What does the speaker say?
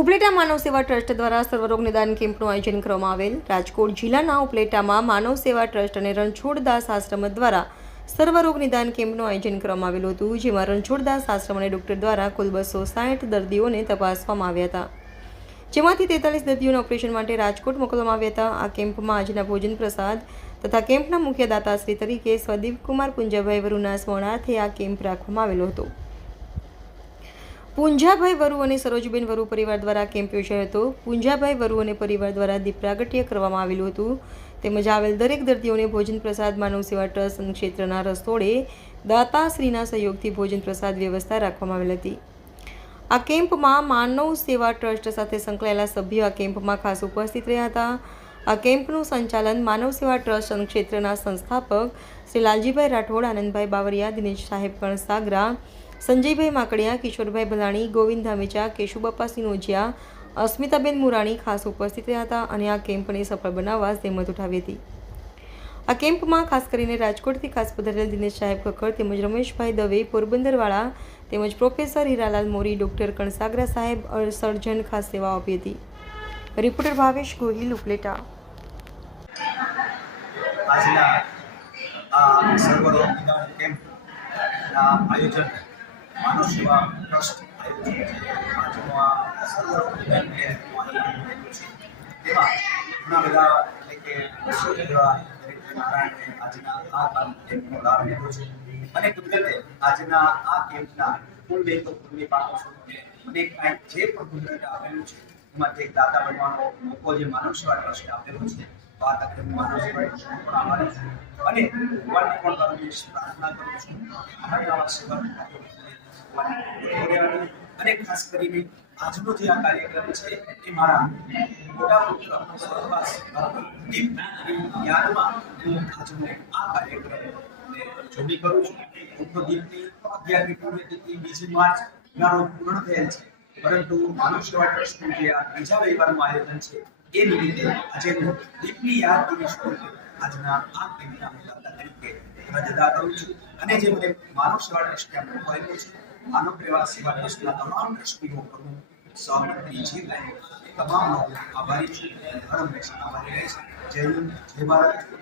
ઉપલેટા માનવ trust દ્વારા સર્વરોગ કેમ્પનું આયોજન કરવામાં આવેલ. રાજકોટ જિલ્લાના ઉપલેટામાં માનવ સેવા ટ્રસ્ટ અને રણછોડદાસ આશ્રમ દ્વારા સર્વરોગ નિદાન કેમ્પનું આયોજન કરવામાં આવેલું હતું, જેમાં રણછોડદાસ આશ્રમ અને ડોક્ટર દ્વારા કુલ બસો સાઠ દર્દીઓને તપાસવામાં આવ્યા હતા. જેમાંથી તેતાલીસ દર્દીઓના ઓપરેશન માટે રાજકોટ મોકલવામાં આવ્યા હતા. આ કેમ્પમાં આજના ભોજન પ્રસાદ તથા કેમ્પના મુખ્ય દાતાશ્રી તરીકે સ્વદીપકુમાર પુંજાભાઈ વરુના સ્મરણાર્થે આ કેમ્પ રાખવામાં આવેલો હતો. પૂંજાભાઈ વરુ અને સરોજબેન વરુ પરિવાર દ્વારા કેમ્પ યોજાયો હતો. પૂંજાભાઈ વરુ અને પરિવાર દ્વારા દીપ પ્રાગટ્ય કરવામાં આવેલું હતું. તેમજ આવેલ દરેક દર્દીઓને ભોજન પ્રસાદ, માનવ સેવા ટ્રસ્ટ ક્ષેત્રના રસોડે દાતાશ્રીના સહયોગથી ભોજન પ્રસાદ વ્યવસ્થા રાખવામાં આવેલ હતી. આ કેમ્પમાં માનવ સેવા ટ્રસ્ટ સાથે સંકળાયેલા સભ્યો આ કેમ્પમાં ખાસ ઉપસ્થિત રહ્યા હતા. આ કેમ્પનું સંચાલન માનવ સેવા ટ્રસ્ટ ક્ષેત્રના સંસ્થાપક શ્રી લાલજીભાઈ રાઠોડ, આનંદભાઈ બાવરિયા દિનેશ સાહેબ કણસાગરા સંજયભાઈ માકડિયા, કિશોરભાઈ ભલાણી, ગોવિંદ ધામેચા, કેશુબાપા સિનોજિયા, અસ્મિતાબેન મુરાણી ખાસ ઉપસ્થિત રહ્યા હતા અને આ કેમ્પને સફળ બનાવવા સહેમત ઉઠાવી હતી. આ કેમ્પમાં ખાસ કરીને રાજકોટથી ખાસ પધારેલ દિનેશ સાહેબ કક્કર તેમજ રમેશભાઈ દવે, પોરબંદરવાળા તેમજ પ્રોફેસર હીરાલાલ મોરી, ડૉક્ટર કણસાગરા સાહેબ સર્જન ખાસ સેવા આપી હતી. રિપોર્ટર ભાવેશ ગોહિલ, ઉપલેટા. આજના નિદાન કેમ્પના આયોજન માનવ સેવા ટ્રસ્ટ આજનો તેમાં ઘણા બધા એટલે કે આજના આ કામ કેમ્પનો છે. અને કુદરતે આજના આ કેમ્પના કુલ તો પૂર્વી પાકો જે પણ કુદરતે આપેલું છે એમાંથી એક દાતા બનવાનો જે માનવ સેવા ટ્રસ્ટે આપેલો છે, તો આ માનવ સેવા છું. અને પણ પરમેશ પ્રાર્થના કરું છું આવા સેવા અને ખાસ કરીને આજનો જે આ કાર્યક્રમ છે એ મારા મોટા પુત્ર સ્વર્ગવાસ યાદમાં હું આજનો આ કાર્યક્રમને જોડી કરું છું. દીપની અગિયારમી પુણ્યતિથિ બીજી માર્ચ મારો પૂર્ણ થયેલ છે. પરંતુ માનવ સેવા ટ્રસ્ટનું જે આ બીજા રવિવારનું આયોજન છે એ નિમિત્તે હું દીપની યાદ સ્વરૂપે આજના આ કેમ્પના મુલાકાત તરીકે રજદા કરું છું. અને જે મને માનવ સેવા ટ્રસ્ટે આ મોકો છે. માનવ સેવા સેવા ટ્રસ્ટના તમામ ટ્રસ્ટીઓ પ્રમુખ, સહમંત્રી, જે તમામનો આભારી છું. હર હંમેશા આભારી રહીશ જય હિન્દ, જય ભારત.